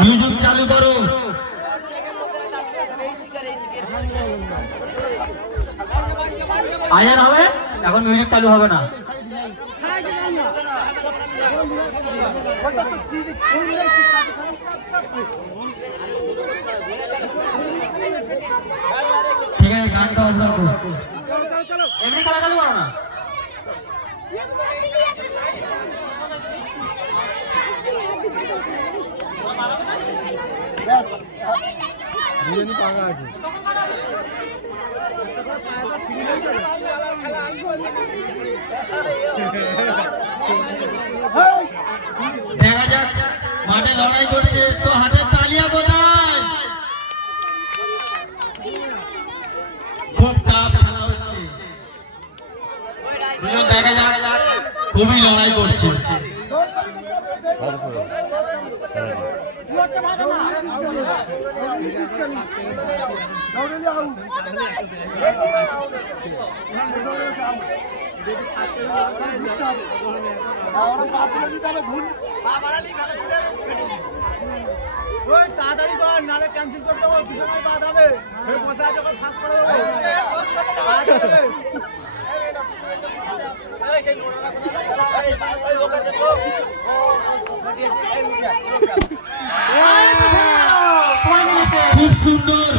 Music চালু করো। আয়ার হবে এখন, মিউজিক চালু হবে না। ঠিক আছে, গানটা অফ রাখো। এমনি খেলা চালু করো না। দেখা যাক, মাঠে লড়াই করছে তো হাতের তালিয়া কোথায়? খুব টাফ খেলা হচ্ছে, দেখা যাক, খুবই লড়াই করছে। তাড়াতাড়ি কর, নাহলে ক্যান্সেল করতে হবে, দুজনে বাদ হবে। বসে আছে ফাঁস করে খুব সুন্দর।